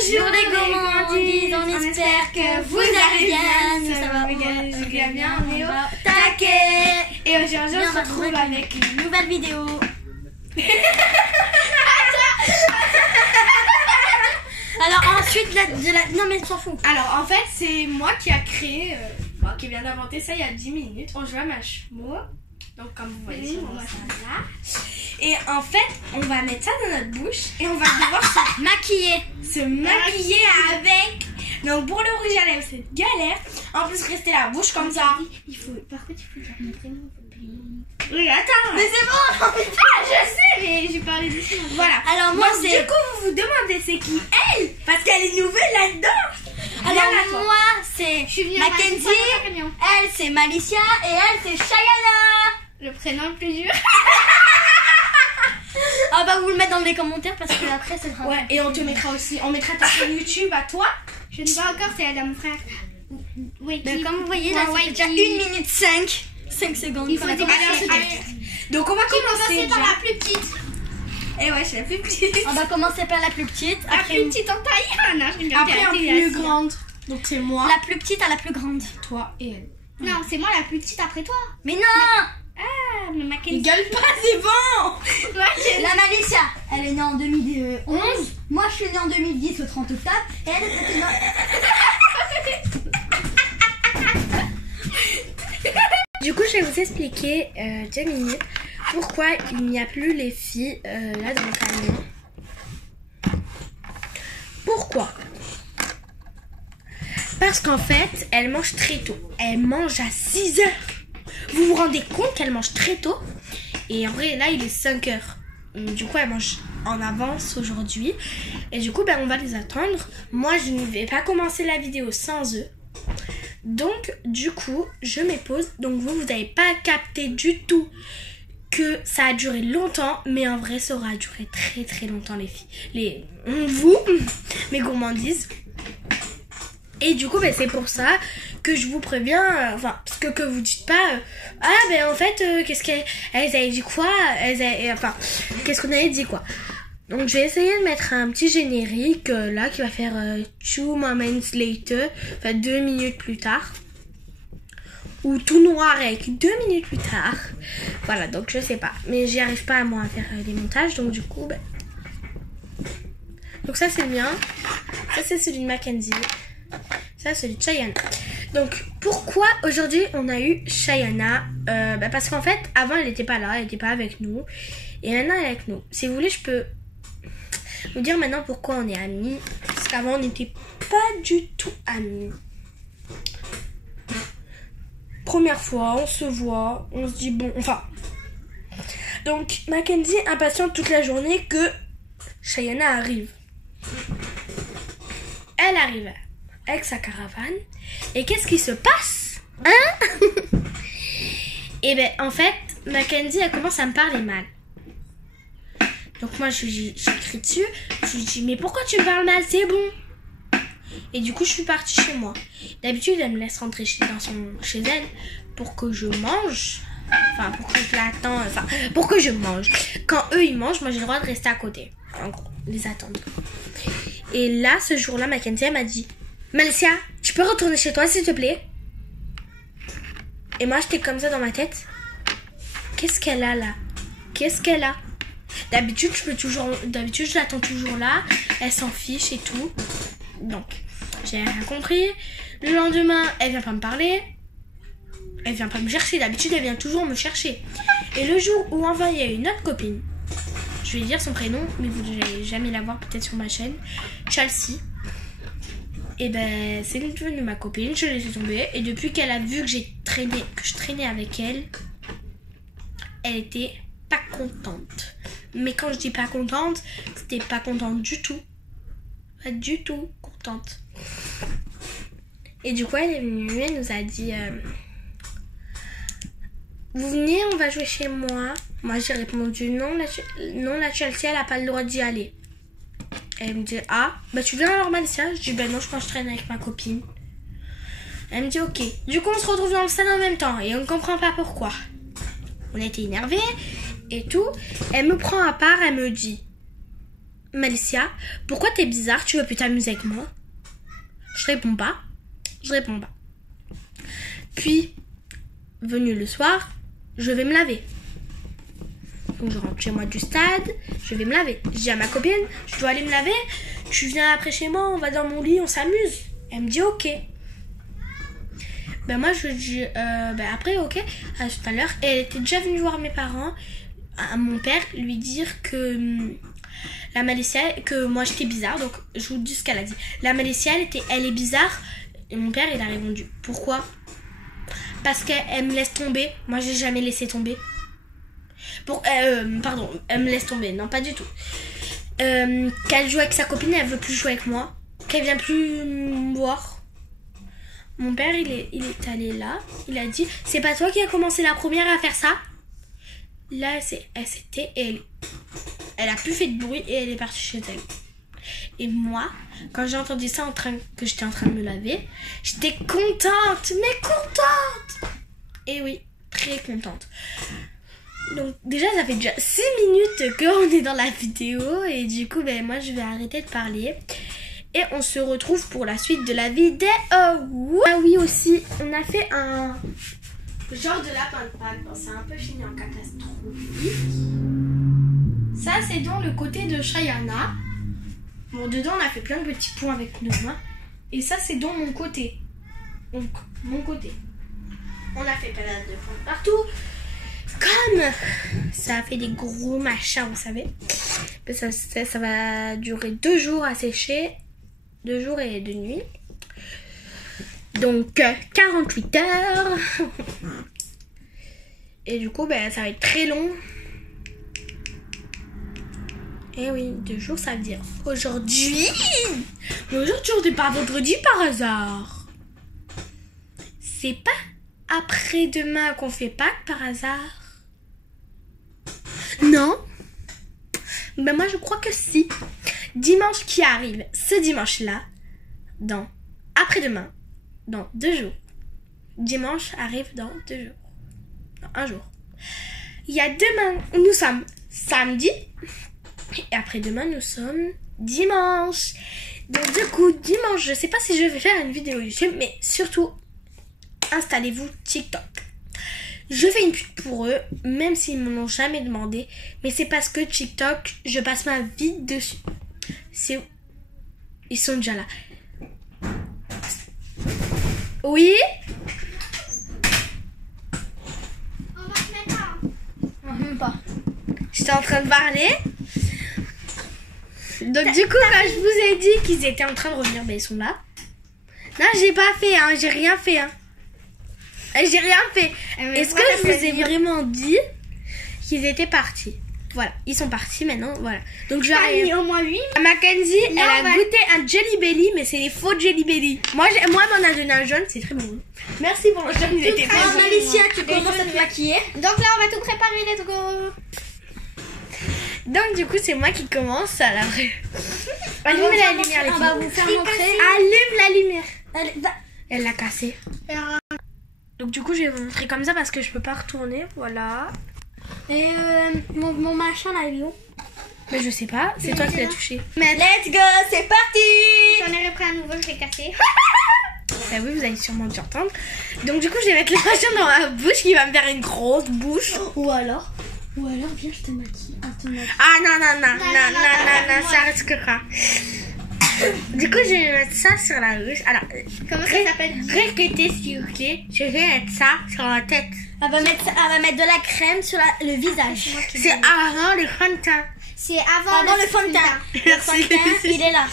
Bonjour les gourmandises, on espère que vous allez bien. Ça va bien, on est au taquet. Et aujourd'hui on se retrouve avec une nouvelle vidéo. Alors ensuite, non mais s'en fout. Alors en fait c'est moi qui a créé, qui vient d'inventer ça il y a 10 minutes. On joue à Mashmo. Donc comme vous voyez sur mon là. Et en fait on va mettre ça dans notre bouche et on va devoir se maquiller avec. Donc pour le rouge à lèvres c'est galère. En plus rester la bouche comme ça. Par contre il faut dire mon prénom. Oui attends. Mais c'est bon. Ah je sais mais j'ai parlé dessus. Voilà. Alors moi donc, c'est. Du coup vous vous demandez c'est qui elle parce qu'elle est nouvelle là-dedans. Alors moi c'est Mackenzie. Elle c'est Malicia et elle c'est Chayana. Le prénom le plus dur. Ah bah vous le mettez dans les commentaires parce que après c'est Ouais et on te mettra aussi. On mettra ta chaîne YouTube à toi. Je ne sais pas encore, c'est à mon frère. Oui, comme vous voyez là, c'est déjà 1 minute 5 secondes. Il faut Donc on va commencer par la plus petite. Et ouais, c'est la plus petite. On va commencer par la plus petite. La plus petite en taille. Après en plus grande. Donc c'est moi. La plus petite à la plus grande. Toi et elle. Non, c'est moi la plus petite après toi. Mais non. Ah, mais Il gueule pas, c'est bon. La Malicia, elle est née en 2011. Moi, je suis née en 2010 au 30 octobre. Et elle était née... Du coup, je vais vous expliquer 2 minutes pourquoi il n'y a plus les filles là dans le camion. Pourquoi? Parce qu'en fait, elles mangent très tôt. Elles mangent à 6 heures. Vous vous rendez compte qu'elles mangent très tôt? Et en vrai, là, il est 5 heures. Du coup, elles mangent en avance aujourd'hui. Et du coup, on va les attendre. Moi, je ne vais pas commencer la vidéo sans eux. Donc, du coup, je mets pause. Donc, vous n'avez pas capté du tout que ça a duré longtemps. Mais en vrai, ça aura duré très, très longtemps, les filles. Vous, mes gourmandises. Et du coup, c'est pour ça que je vous préviens, parce que vous dites pas, en fait, qu'est-ce qu'elles avaient dit quoi, qu'est-ce qu'on avait dit quoi. Donc, je vais essayer de mettre un petit générique, là, qui va faire 2 moments later, 2 minutes plus tard. Ou tout noir avec 2 minutes plus tard. Voilà, donc je sais pas. Mais j'y arrive pas, moi, à faire les montages, donc du coup, Donc ça, c'est le mien. Ça, c'est celui de Mackenzie. Ça c'est de Chayana. Donc pourquoi aujourd'hui on a eu Chayana? Parce qu'en fait avant elle n'était pas là, elle n'était pas avec nous. Et maintenant elle est avec nous. Si vous voulez je peux vous dire maintenant pourquoi on est amis. Parce qu'avant on n'était pas du tout amis. Première fois on se voit, on se dit bon, Donc Mackenzie impatiente toute la journée que Chayana arrive. Elle arrive avec sa caravane. Et qu'est-ce qui se passe? Et en fait, Mackenzie, elle commence à me parler mal. Donc moi, j'écris dessus. Je lui dis, mais pourquoi tu me parles mal? C'est bon. Et du coup, je suis partie chez moi. D'habitude, elle me laisse rentrer chez elle pour que je mange. Pour que je l'attends. Pour que je mange. Quand eux, ils mangent, moi, j'ai le droit de rester à côté. En gros, les attendre. Et là, ce jour-là, Mackenzie, elle m'a dit, Malicia, tu peux retourner chez toi s'il te plaît? Et moi j'étais comme ça dans ma tête. Qu'est-ce qu'elle a là? Qu'est-ce qu'elle a? D'habitude je l'attends toujours là. Elle s'en fiche et tout. Donc j'ai rien compris. Le lendemain elle vient pas me parler. Elle vient pas me chercher. D'habitude elle vient toujours me chercher. Et le jour où enfin il y a une autre copine, je vais dire son prénom mais vous n'allez jamais la voir peut-être sur ma chaîne, Chelsea. Et c'est devenu ma copine, je l'ai laissé tomber. Et depuis qu'elle a vu que je traînais avec elle, elle était pas contente. Mais quand je dis pas contente, c'était pas contente du tout. Pas du tout contente. Et du coup, elle est venue, elle nous a dit vous venez, on va jouer chez moi. Moi, j'ai répondu non, la Chelsea, elle a pas le droit d'y aller. Elle me dit, tu viens alors Malicia? Je dis, non, je pense que je traîne avec ma copine. Elle me dit, ok. Du coup, on se retrouve dans le stade en même temps et on ne comprend pas pourquoi. On était énervés et tout. Elle me prend à part, elle me dit, Malicia, pourquoi t'es bizarre? Tu veux plus t'amuser avec moi? Je réponds pas. Puis, venu le soir, je vais me laver. Donc je rentre chez moi du stade, je vais me laver. Je dis à ma copine, je dois aller me laver. Tu viens après chez moi, on va dans mon lit, on s'amuse. Elle me dit ok. Ben moi je dis après ok, à tout à l'heure. Et elle était déjà venue voir mes parents, à mon père, lui dire que la Malicia, que moi j'étais bizarre. Donc je vous dis ce qu'elle a dit. La Malicia elle est bizarre. Et mon père il a répondu pourquoi? Parce qu'elle me laisse tomber. Moi j'ai jamais laissé tomber. Pardon, elle me laisse tomber. Non, pas du tout. Qu'elle joue avec sa copine, elle veut plus jouer avec moi. Qu'elle vient plus me voir. Mon père, il est allé là. Il a dit, c'est pas toi qui a commencé la première à faire ça? Là, elle s'était et elle a plus fait de bruit et elle est partie chez elle. Et moi, quand j'ai entendu ça que j'étais en train de me laver, j'étais contente, mais contente. Et oui, très contente. Donc déjà ça fait déjà 6 minutes qu'on est dans la vidéo et du coup moi je vais arrêter de parler et on se retrouve pour la suite de la vidéo. Ah oui aussi, on a fait un genre de lapin de Pâques. Bon, c'est un peu fini en catastrophe. Ça c'est dans le côté de Shayana. Bon, dedans on a fait plein de petits points avec nos mains et ça c'est dans mon côté. Donc mon côté. On a fait plein de points partout. Comme ça a fait des gros machins, vous savez. Ça va durer 2 jours à sécher. 2 jours et 2 nuits. Donc 48 heures. Et du coup, ça va être très long. Et oui, 2 jours, ça veut dire aujourd'hui. Mais aujourd'hui, on n'est pas vendredi par hasard. C'est pas après-demain qu'on fait Pâques par hasard. Non. Moi je crois que si. Dimanche qui arrive, ce dimanche-là, après-demain, dans 2 jours. Dimanche arrive dans 2 jours. Dans 1 jour. Il y a demain, nous sommes samedi. Et après-demain, nous sommes dimanche. Donc du coup, dimanche, je sais pas si je vais faire une vidéo YouTube, mais surtout, installez-vous TikTok. Je fais une pub pour eux, même s'ils ne me l'ont jamais demandé. Mais c'est parce que TikTok, je passe ma vie dessus. Ils sont déjà là. Oui? On va se mettre là. Même pas. J'étais en train de parler. Donc du coup, quand je vous ai dit qu'ils étaient en train de revenir, ils sont là. Non, j'ai pas fait, j'ai rien fait. J'ai rien fait. Est-ce que je vous ai vraiment dit qu'ils étaient partis? Voilà, ils sont partis maintenant, voilà. Donc je vais au moins 8. Mackenzie, elle a goûté un Jelly Belly, mais c'est les faux Jelly Belly. Moi, m'en a donné un jaune, c'est très bon. Merci pour le jaune, il était très Alors bon. Malicia, tu commences à te maquiller. Donc là, on va tout préparer, let's go. Donc du coup, c'est moi qui commence à la vraie. Allume la lumière, les On va filles. vous faire montrer. Allume la lumière. Allez, va. Elle l'a cassée. Donc du coup, je vais vous montrer comme ça parce que je peux pas retourner, voilà. Et mon machin là, il est où? Mais je sais pas, c'est toi qui l'as touché. Let's go, c'est parti. J'en ai repris un nouveau, je l'ai cassé. Bah oui, vous allez sûrement dû entendre. Donc du coup, je vais mettre le machin dans ma bouche qui va me faire une grosse bouche. Ou alors, viens, je te maquille. Ah non, ça risquera. Du coup, je vais mettre ça sur la bouche. Alors, Comment ça s'appelle? répétez s'il vous plaît. Je vais mettre ça sur la tête. Elle va mettre de la crème sur le visage. C'est avant le fond de teint. C'est avant le fond de teint. Le Merci. fond de teint, il est là.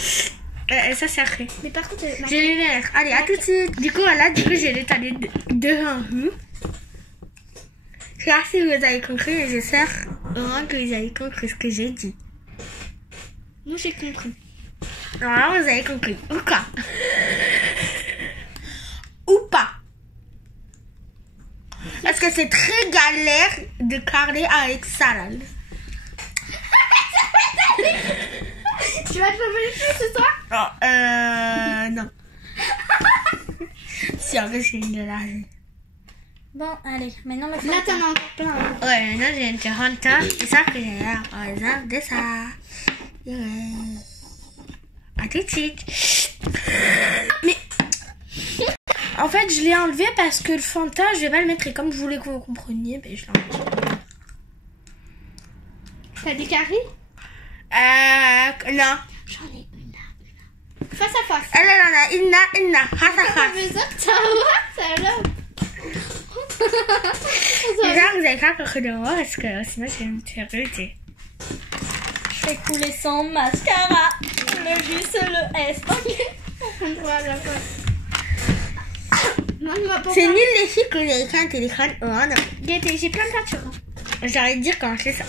Ça c'est après. Mais par contre, Je vais les mettre. Allez, à tout de suite. Du coup, voilà, je vais l'étaler devant vous. Je sais pas si vous avez compris, mais j'espère vraiment que vous avez compris ce que j'ai dit. nous j'ai compris. Alors, vous avez compris. Ou quoi? Ou pas? Parce que c'est très galère de parler avec ça là. Tu vas te lever les cheveux ce soir? Non. Si, en fait, c'est une là. Bon, allez, maintenant le fond Là, de teint. t'en as encore plein. Ouais, maintenant j'ai une 40 ans. C'est ça que j'ai l'air, par exemple, de ça. À tout de suite. Mais en fait, je l'ai enlevé parce que le fond de teint, je vais pas le mettre. Et comme je voulais que vous compreniez, ben, je l'ai enlevé. T'as des caries? Non. J'en ai une là. Face à face. Une face à face. Mais ça va, ça va. Déjà, vous avez pas compris de moi parce que sinon, je vais me faire ruter. Je fais couler son mascara. Le juste le S. On voit la face. Non, il m'a pas. C'est nul les filles que vous avez écrit un téléphone. Oh non. Gaieté, j'ai plein de peintures. J'arrête de dire quand je fais ça.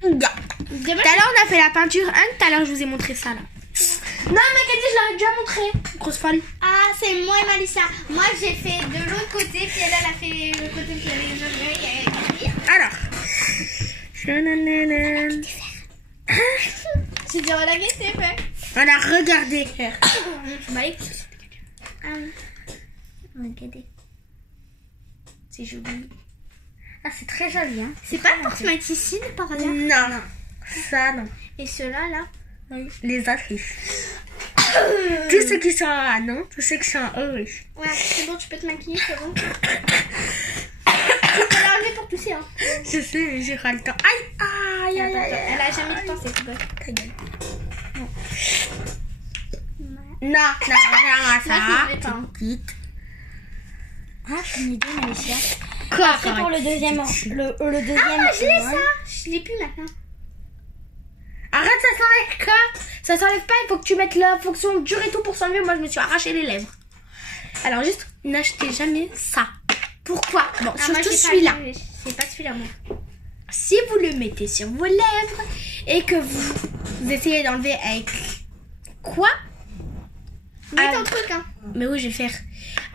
Tout à l'heure, on a fait la peinture 1. Tout à l'heure, je vous ai montré ça là. Non, mais Katie, je l'aurais déjà montré. Grosse folle. Ah, c'est moi et Malicia. Moi, j'ai fait de l'autre côté, puis elle a fait le côté qui avait les oreilles. Alors. J'ai dit, on l'a c'est fait. On a regardé. Regardez. C'est joli. Ah, c'est très joli, hein. C'est pas pour se mettre ici, par hasard? Non. Ça, non. Et ceux-là, là? Oui. Les affiches. Tous ceux qui sont en non, tous ceux qui sont en haut, oui. Ouais, c'est bon, tu peux te maquiller, c'est bon. Tu peux l'enlever pour pousser, hein. Je sais, mais j'ai pas le temps. Aïe. Elle a jamais le temps, c'est tout. Ta gueule. Non, regarde ça. Moi, je ne l'ai pas. Petite. Ah, j'ai une idée, Malicia. Quoi, Après, pour le deuxième. Le deuxième. Ah, je l'ai ça. Je l'ai plus maintenant. Arrête, ça s'enlève quoi? Ça s'enlève pas, il faut que tu mettes la fonction dure et tout pour s'enlever. Moi, je me suis arraché les lèvres. Alors, juste, n'achetez jamais ça. Pourquoi? Bon, surtout celui-là. C'est pas celui-là, moi. Si vous le mettez sur vos lèvres et que vous essayez d'enlever avec quoi? Mets ton truc, hein. Mais oui, je vais faire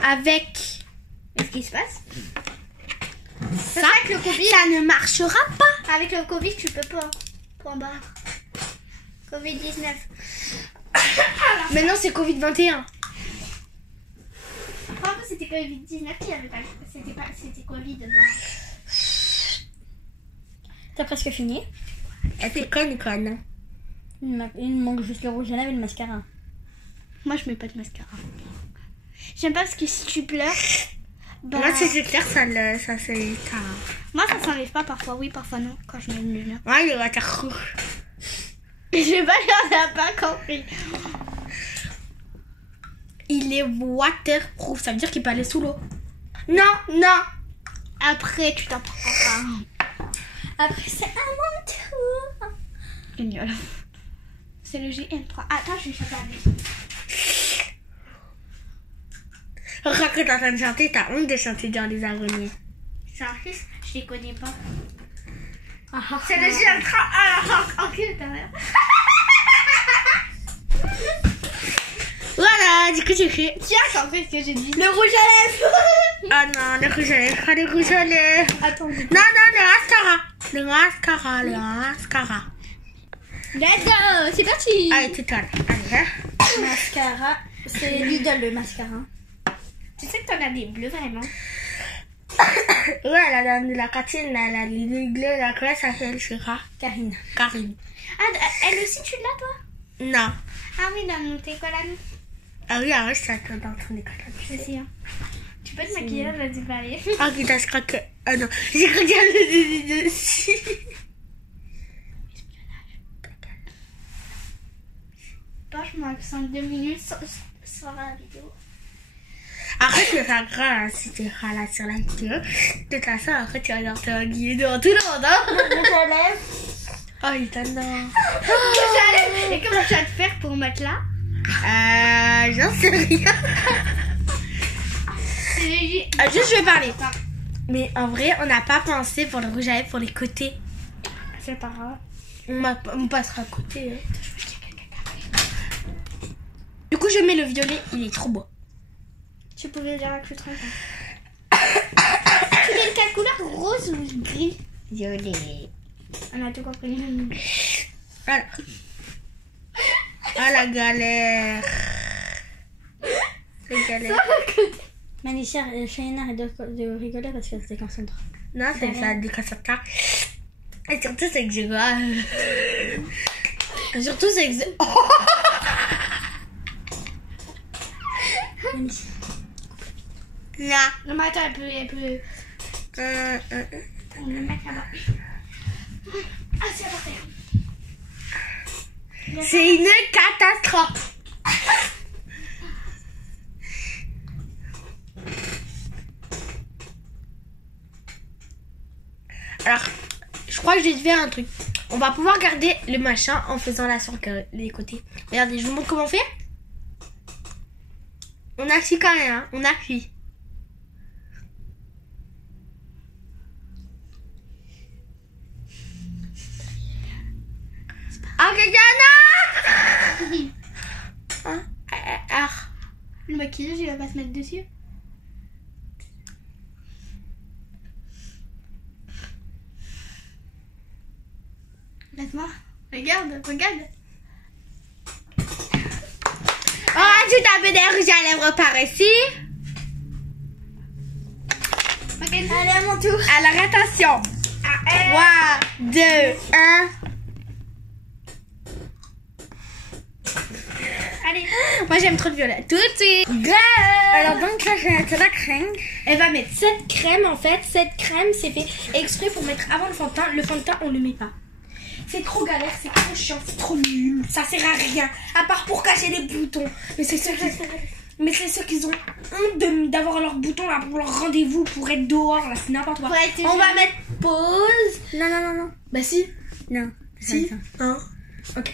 avec Qu'est-ce qui se passe? ça. Avec le Covid, Ça ne marchera pas. avec le Covid, tu peux pas. Point barre. Covid-19. Maintenant, c'est Covid-21. Avant, c'était Covid-19, il y avait pas. C'était Covid. T'as presque fini. Elle fait conne. Il me manque juste le rouge à lèvres et le mascara. Moi, je mets pas de mascara. J'aime pas parce que si tu pleures, bah... Moi, si c'est clair, ça c'est ça. Moi, ça s'enlève pas parfois. Oui, parfois non. Quand je mets une lumière. Moi, il va être rouge. Je vais pas dire, t'as pas compris. Il est waterproof. Ça veut dire qu'il peut aller sous l'eau. Non. Après, tu t'en prends. Après, c'est à mon tour. Génial. C'est le GM3. Attends, je vais regarder. Regarde que t'es en train de chanter, t'as honte de chanter dans les araignées. C'est un fils, je les connais pas. Ah, C'est le GM3. Ah, encule ta mère. Voilà, du coup, j'ai fait. Tiens, compris ce que j'ai dit. le rouge à lèvres. Oh non, le rouge à lèvres, le rouge à lèvres. Attends. Non, le mascara. Let's go, c'est parti. Allez, tout à l'heure. Allez, hein. Mascara. C'est Lidl le mascara. Tu sais que t'en as des bleus vraiment. Ouais, la Catine, la bleue, la classe, ça fait Karine. Ah, elle aussi, tu l'as toi? Non. Ah oui, dans mon école à nous. Ah oui, arrête ça dans ton école. Je sais. Hein. Tu peux te maquiller là, du palier. Ah, qui t'a craqué. Ah non, j'ai craqué le dessus. Franchement, 2 minutes sur la vidéo. Arrête de faire grave si tu es là sur la vidéo. De toute façon, après tu regardes ton guide devant tout le monde. Hein. Oh, il t'adore. Et comment tu vas te faire pour mettre là? J'en sais rien. Juste, je vais parler. Mais en vrai, on n'a pas pensé pour le rouge à lèvres pour les côtés. C'est pas grave. On passera à côté. Hein. Du coup, je mets le violet. Il est trop beau. Tu pouvais dire que je suis trop Tu mets quelle couleur? Rose ou gris? Violet. On a tout compris. Voilà. Ah, la galère. La galère. Malicia, Shaina arrête de rigoler parce qu'elle se déconcentre. Non, c'est ça, déconcentre. Et surtout, c'est que je vois. Surtout, c'est que... Là. Non, mais attends, elle peut... On le met là-bas. Ah, c'est à porter. C'est une catastrophe. Alors, je crois que j'ai fait un truc. On va pouvoir garder le machin en faisant la sur les côtés. Regardez, je vous montre comment on fait. On appuie quand même, hein. On appuie. Ah, Le maquillage, il va pas se mettre dessus. Laisse-moi. Regarde. Oh, tu tapes des rouges à lèvres par ici. Allez, à mon tour. Alors, attention. 3, 2, 1. Allez. Moi, j'aime trop le violet. Tout de suite. Alors, donc, là, c'est la crème. Elle va mettre cette crème, en fait. Cette crème, c'est fait exprès pour mettre avant le fond de teint. Le fond de teint, on le met pas. C'est trop galère, c'est trop chiant, c'est trop nul. Ça sert à rien, à part pour cacher les boutons. Mais c'est ceux qui ont honte d'avoir leurs boutons là pour leur rendez-vous, pour être dehors, là, c'est n'importe quoi. On va mettre pause. Non. Bah si. Non. Si. Hein. Ok.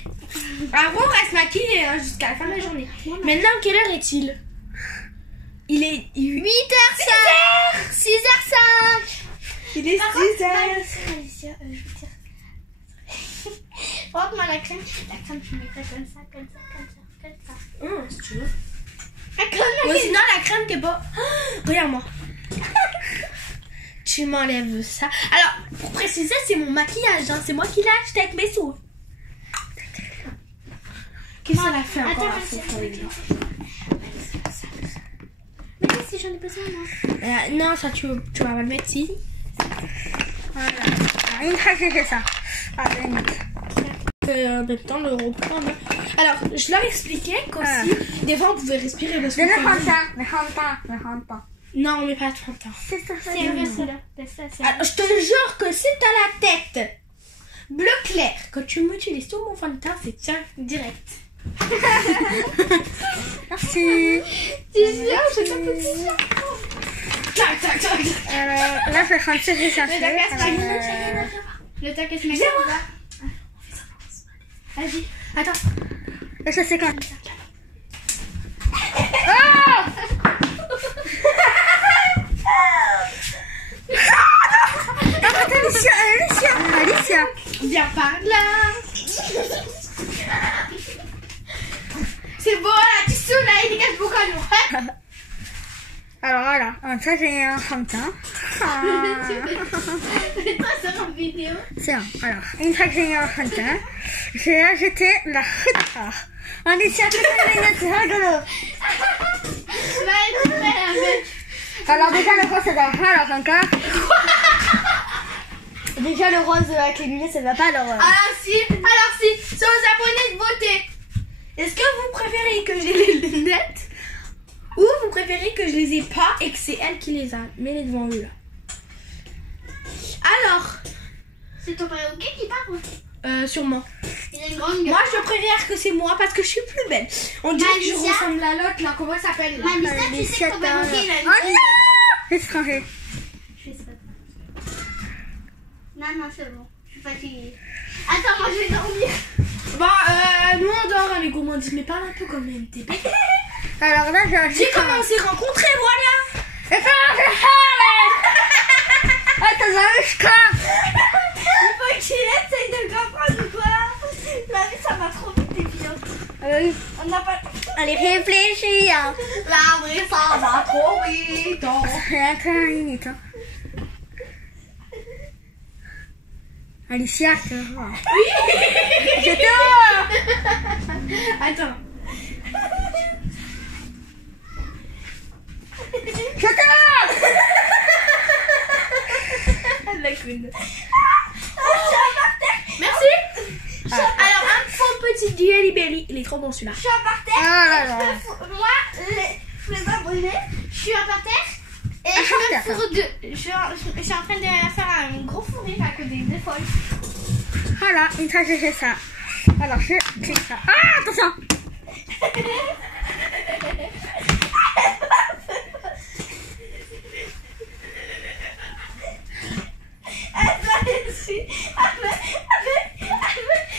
Alors on reste maquillé jusqu'à la fin de la journée. Maintenant, quelle heure est-il? Il est 8h05. 6h05. Il est 6h. Alicia, je veux dire. Par contre, moi, la crème, tu mettrais comme ça. Si tu veux. Ou sinon, la crème t'es pas... Regarde-moi. Tu m'enlèves ça. Alors, pour préciser, c'est mon maquillage. Hein. C'est moi qui l'ai acheté avec mes sous. Qu'est-ce que ça va faire encore la photo avec moi? Mais si j'en ai besoin, moi. Non, ça, tu vas pas le mettre ici. Voilà. Une fois que j'ai fait ça. Allez, En même temps, le reprendre. Alors, je leur expliquais qu'aussi, des fois, on pouvait respirer parce que... le fond de teint. Non, on met pas de fond de teint. C'est ça. C'est celui-là. Alors, je te jure que si t'as la tête bleu clair, quand tu m'utilises tout mon fond de teint, c'est tiens, direct. Merci. C'est sûr, je t'en peux plus. Tac. Alors, là, je vais rentrer les chercher. Le tac est Viens voir. Vas-y, attends. Là, je sais quand. Alicia. Viens par là. C'est bon, là, tu saoules, là, il dégage beaucoup à nous. Alors voilà, ça j'ai un fond de teint. C'est toi ça en vidéo. Tiens, alors, une fois que j'ai eu un fond de teint, j'ai ajouté la poudre. Alicia, c'est rigolo. Alors déjà le rose, ça va pas, alors encore. Déjà le rose avec les lunettes, ça va pas, alors... Alors si, c'est aux abonnés de voter. Est-ce que vous préférez que j'ai les lunettes ou vous préférez que je les ai pas et que c'est elle qui les a? Mets-les devant eux là. Alors, C'est ton perroquet qui parle. sûrement. Il a une grande gueule. Moi je préfère que c'est moi parce que je suis plus belle. On dirait que je Alicia ressemble à l'autre là, comment elle s'appelle là? Alicia, tu sais que ton perroquet il a une Oh non! Étranger. Je fais ça. Non, c'est bon. Je suis fatiguée. Attends, moi je vais dormir. Bon, nous on dort avec gourmandise, mais parle un peu comme MTP. Alors là, j'ai ajouté... C'est comment on s'est rencontrés, voilà. Et comment je fais? Ah, t'as vu, je crains. Il faut qu'il essaye de comprendre ou quoi. La vie, ça va trop vite, les filles. On n'a pas... Allez, réfléchis. Hein. La vie, ça va trop vite. Attends une minute. Hein. Alicia, tu vois. Oui. Je te vois. Attends. Je te vois. La coune. Merci. Alors, un faux petit est trop bon celui-là. Je suis en parterre. Ah là là. Moi, les abonnés, je suis en parterre. Et Ah, je me parterre. fourre de. Je suis en train de faire un gros fou rire à côté des folles. Voilà, une fois que j'ai fait ça. Alors je clique ça. Ah, attention.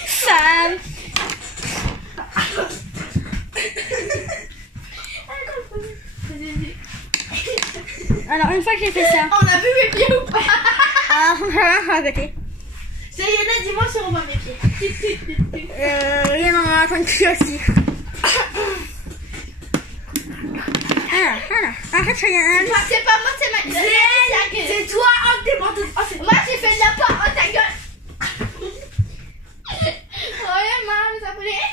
Sam. Alors une fois que j'ai fait ça. On a vu mes pieds ou pas? Ah, on va côté. Ça y est, là, dis-moi si on voit mes pieds. Il y en a un qui aussi. Voilà. Arrête, ça y est. Moi, c'est pas moi, c'est ma. C'est toi, oh t'es morte. Oh, c'est Moi, j'ai fait de la part. Oh, ta gueule. Ouais, maman, les abonnés.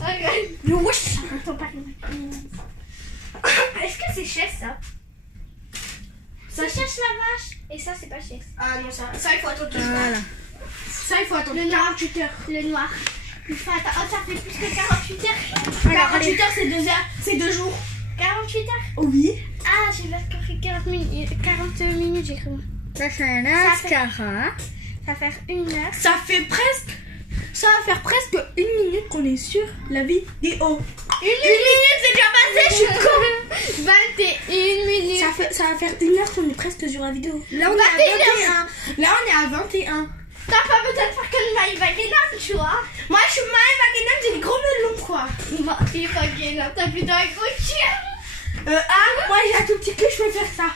Regarde. le wesh. Attends, pas. Est-ce que c'est chef ça? Ça cherche la vache. Et ça, c'est pas chef. Ah non, ça il faut attendre. Voilà. Ça il faut attendre. Le noir. 48 heures. Le noir. Il faut attendre. Oh, ça fait plus que 48 heures. Alors, 48 heures, c'est 2 heures. C'est 2 jours. 48 heures. Oui. Ah, j'ai fait 40 minutes. 40 minutes, j'ai cru. Là, c'est un mascara. Ça va faire 1 heure. Ça fait presque. Ça va faire presque 1 minute qu'on est sur la vidéo. 1 minute, c'est déjà passé, je suis con. 21 minutes. Ça va faire 1 heure qu'on est presque sur la vidéo. Là on est à 21. Là on est à 21. T'as pas besoin de faire comme My Wagenham, tu vois. Moi je suis Maë Wagenham, j'ai des gros melons quoi. My Wagenham, t'as plutôt un gros chien. Moi j'ai un tout petit cul, je peux faire ça.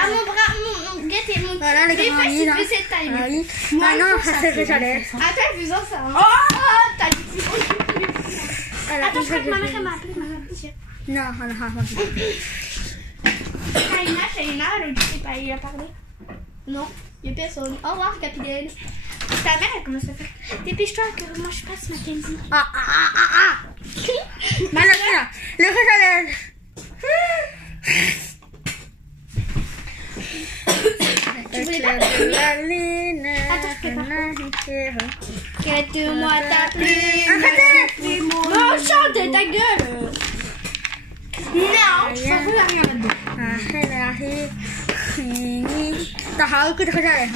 Ah, mon bras, mon guette et mon cul. Voilà, les fesses, grands il là. fait cette taille. Ah oui. Moi, Ah non, il faut ça ça c'est fait- déjà l'air. Attends, faisons ça. Hein. Oh T'as dit plus. Attends, je crois que ma mère m'a appelé, Non, Shaina, elle sais pas, il a parlé. Non, il y a personne. Au revoir, capitaine. Ta mère, elle commence à faire. Dépêche-toi que moi je passe Mackenzie. Ah. Maintenant, le rouge à lèvres. Éclair de la lune. Attends, je prépare. Arrêtez. Quête-moi ta plume. Arrêtez. Non, chante ta gueule. Non, je t'en fous, y'a rien là-dedans. T'as hâte que tu regardes.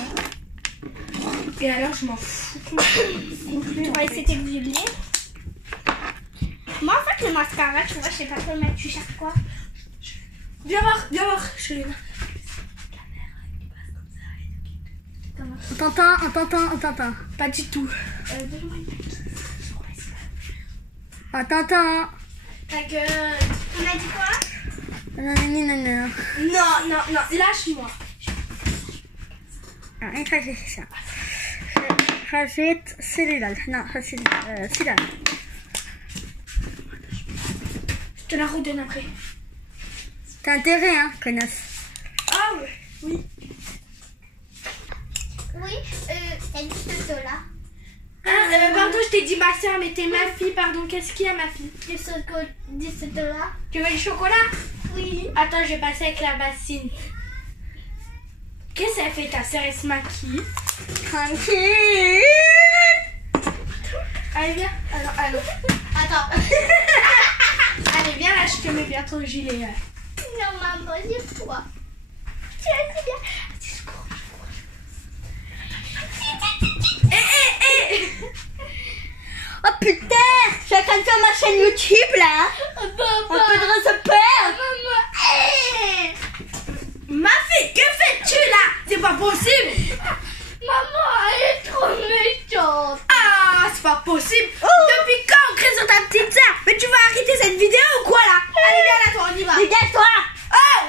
Et alors je m'en fous. Tu vas essayer de t'exhiber. Moi, en fait, le mascara, tu vois, je sais pas trop mettre. Tu cherches quoi? Viens voir, Chelina. On t'entend. Pas du tout. Donne-moi une On t'entend. ta gueule. On a dit quoi? Non. Non, lâche-moi. Ah, une fois que j'ai fait ça. Je rajoute celui-là. Non, celui-là. Je te la redonne après. T'as intérêt, hein, connasse. Ah ouais, oui. Oui, elle dit ce là. Pardon, je t'ai dit ma soeur, mais t'es ma fille, pardon. Qu'est-ce qu'il y a, ma fille? Du chocolat. Tu veux du chocolat? Oui. Attends, je vais passer avec la bassine. Qu'est-ce qu'elle fait, ta soeur? Elle se maquille. Tranquille. Allez, viens. Alors. Attends. Allez, viens là, je te mets bien ton gilet. Non, maman, j'ai froid. Tu as dit bien. Oh putain, je suis en train de faire ma chaîne YouTube là. On peut se perdre. Ma fille, que fais-tu là? C'est pas possible. Maman, elle est trop méchante. Ah, c'est pas possible. Depuis quand on crée sur ta petite sœur? Mais tu vas arrêter cette vidéo ou quoi là? Allez, viens là, toi, on y va. Dégage-toi. Oh!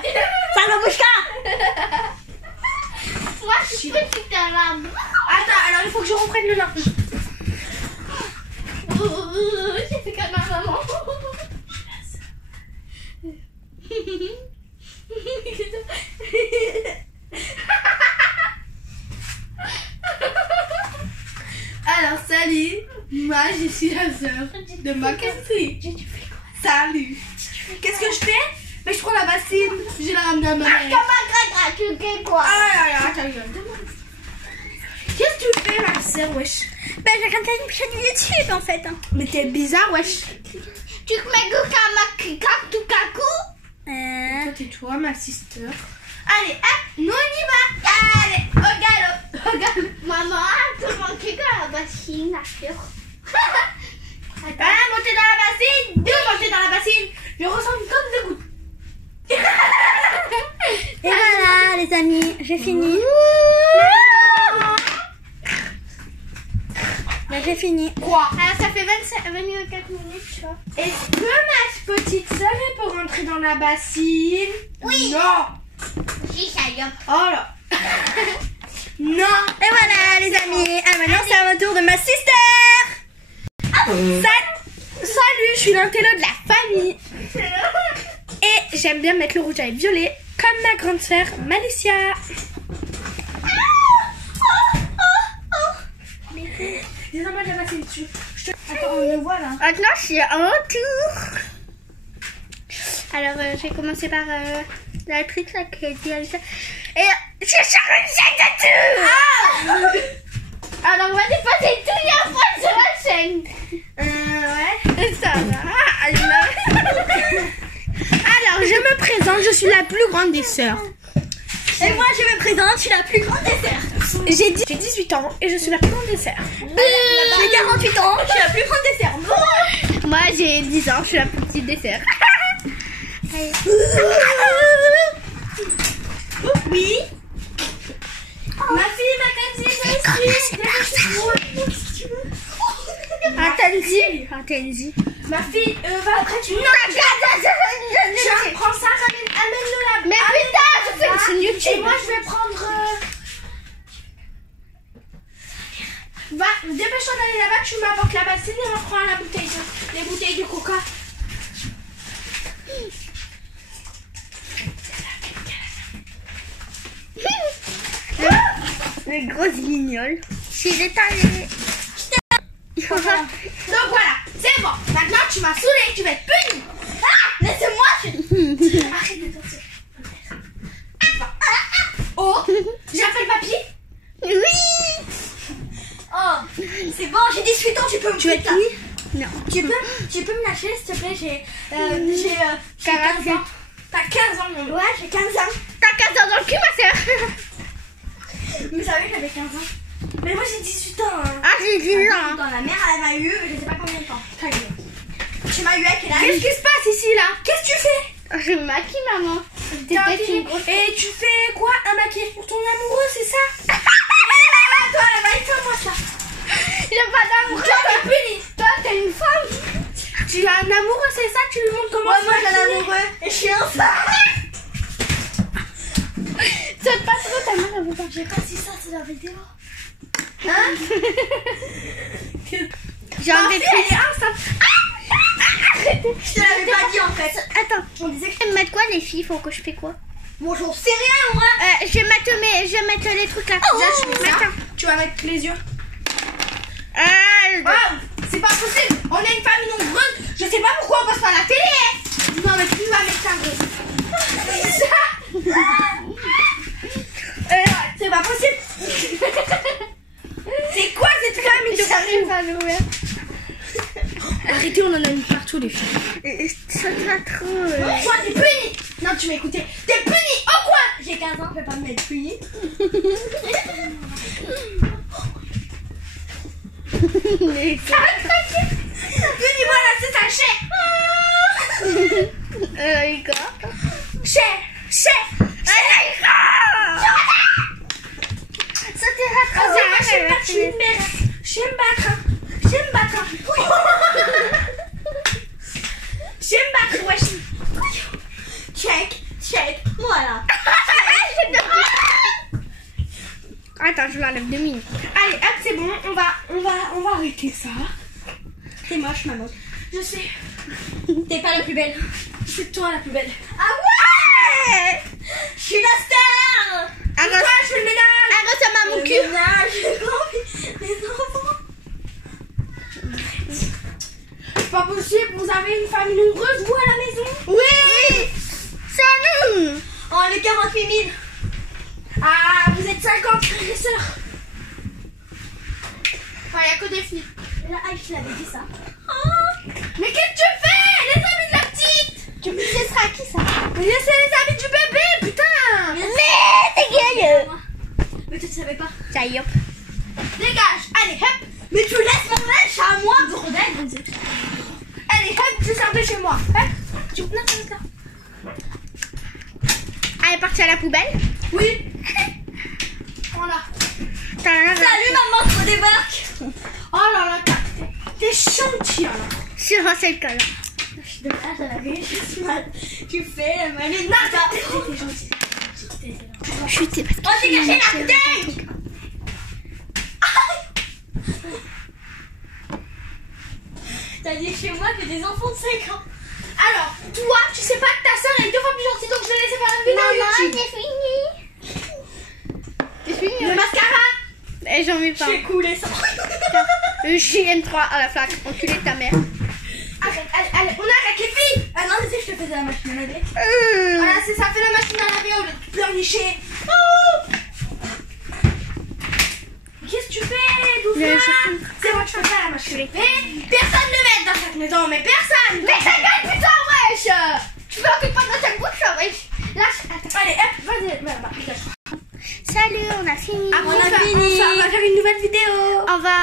Salobushka. Moi, je suis petite à la main. Attends, alors il faut que je reprenne le linge. J'ai fait comme ma maman. Alors, salut. Moi, je suis la sœur de Mackenzie. Salut. Qu'est-ce que je fais? Mais je prends la bassine. Je la ramène à ma mère. Tu fais quoi? Ah là là, attends. Qu'est-ce que tu fais, ma sœur, wesh? Bah, j'ai regardé une chaîne YouTube en fait. Hein. Mais t'es bizarre, wesh. Tu me goûtes Toi, tais-toi, ma sister. Allez, hop, nous on y va. Allez, au galop. Maman, tu manques quoi la bassine, la fleur. Voilà, montez dans la bassine. Deux, montez dans la bassine. Je ressemble comme des gouttes. Et voilà les amis, j'ai fini. Bah, j'ai fini. Quoi? Alors ça fait 24 minutes, tu vois. Est-ce que ma petite sœur elle peut rentrer dans la bassine? Oui. Non. Si, ça y est. Oh là. Non. Et voilà les amis. Ah, maintenant c'est à mon tour de ma sister. Salut, je suis l'intello de la famille. Et j'aime bien mettre le rouge à lèvres violet comme ma grande sœur Malicia. Désolé, j'ai passé dessus. Attends, on le voit là. Maintenant, je suis à mon tour. Alors, j'ai commencé par la truc là qui a dit Alicia. Et je suis sur une chaîne de tout. Alors, on va dépasser tous les fois sur la chaîne. Ouais. Ça va. Alors, je me présente, je suis la plus grande des sœurs. Et moi je me présente, je suis la plus grande des sœurs. J'ai 18 ans et je suis la plus grande des sœurs. J'ai 48 ans, je suis la plus grande des sœurs. Moi, j'ai 10 ans, je suis la plus petite des sœurs. Oui. Ma fille, ma Kenzie, je suis. Attends-y. Ma fille, va après tu. Non, Tiens, prends ça, amène-le là. mais putain, je fais une chaîne Et YouTube. moi, je vais prendre. Va, dépêche-toi d'aller là-bas, tu m'apportes la bassine et on prend la bouteille, les bouteilles de coca. Les grosses guignols. Je suis détaillée. Donc voilà, c'est bon. Maintenant, tu m'as saoulé, tu vas être puni. Laissez-moi. Arrête de danser. Oh, j'appelle papy. Oui. Oh, c'est bon, j'ai 18 ans, tu peux me Tu vas être puni? Non. Tu peux me lâcher s'il te plaît, j'ai 15 ans. T'as 15 ans, mon. Ouais, j'ai 15 ans. T'as 15 ans dans le cul, ma soeur. Vous savez, j'avais 15 ans. Mais moi, j'ai 18 ans. Hein. Ah, j'ai 10 ans. Dans la mère, elle m'a eu, je sais pas combien de temps. Tu m'as eu à quel âge? Qu'est-ce qui se passe ici, là? Qu'est-ce que tu fais? Je me maquille, maman. T'es T'es bête, habillée. une grosse. Et tu fais quoi? Un maquillage pour ton amoureux, c'est ça? Toi, moi ça. J'ai pas d'amour. Toi, t'es puni. Toi, t'es une femme. Tu as un amoureux, c'est ça? Tu lui montres comment Ouais, se moi j'ai un maquiller? amoureux et je suis un fan. Saute pas trop, ta mère, elle veut pas. J'ai pas si ça, c'est la vidéo. Hein? J'ai Ma enlevé fille, elle est enceinte. Je te l'avais pas dit en fait. Attends. On disait que. Je vais mettre quoi, les filles? Faut que je fais quoi? Bon, j'en sais rien, moi. Je vais mettre les trucs là. Là, tu mets ça. Tu vas mettre les yeux. Oh, c'est pas possible. On est une famille nombreuse. Je sais pas pourquoi on passe par la télé. Hein. Non, mais tu vas mettre ça. C'est pas possible. C'est quoi cette famille de J'arrive pas à l'ouvrir. Arrêtez, on en a mis partout les filles. Saute pas trop. Toi, t'es puni. Non, tu m'as écouté. T'es puni. Oh quoi? J'ai 15 ans, je vais pas me mettre puni. Puni, voilà, c'est ça, chef. Quoi? Chef. Ça t'est Ah, c'est moi, j'aime pas, je suis une mère. J'aime battre. J'aime battre, wesh. Check. Voilà. Attends, je l'enlève 2 minutes. Allez, hop, c'est bon, on va arrêter ça. T'es moche, maman. Je sais, T'es pas la plus belle. c'est toi la plus belle. Ah ouais. Je suis la star. Toi, je fais le ménage. Arrête, ça m'a mon Le cul. ménage, les enfants. C'est pas possible, vous avez une famille nombreuse, vous, à la maison? Oui. C'est nous. Oh, les 48 000. Ah, vous êtes 50 frères et sœurs. Ouais, il y a que des filles. Là, je l'avais dit ça. Mais qu'est-ce que tu fais? Les amis de la petite! Ce sera qui ça? Mais c'est les amis du bébé, putain! Mais t'es gueule. Mais tu ne savais pas. Ça y est. Dégage! Allez, hop! Mais tu laisses mon lèche à moi, bordel. Allez, hop, tu sors de chez moi. Hop! Tu... Non, non, non. Elle est partie à la poubelle. Oui! Voilà. Salut maman, je débarque. Oh là là, t'es gentil alors. Sur c'est le cas là. Je suis dommage, elle avait juste mal. Tu fais la maline. Non, t'es gentil. Chuter parce que. Oh, t'es caché la tête. T'as dit chez moi que des enfants de 5 ans. Alors, toi, tu sais pas que ta soeur est 2 fois plus gentille, donc je vais laisser faire une vidéo YouTube. C'est fini. Le mascara. Et j'en mets pas. Je vais couler ça. Le JM3 à la flaque. Enculé de ta mère. Arrête, allez, on arrête les filles. Ah non, mais c'est que je te faisais la machine à laver. Voilà, c'est ça, fait la machine à laver au lieu de pleurnicher. Qu'est-ce que tu fais, Doufla? C'est moi, je fais ça la machine. Mais personne ne m'aide dans cette maison, mais personne. Mais ta gueule, putain, wesh! Tu veux occuper pas de ta bouche, wesh! Lâche. Allez, hop, vas-y, bah, Salut, on a fini. Après, On a on va fini. faire une nouvelle vidéo. On va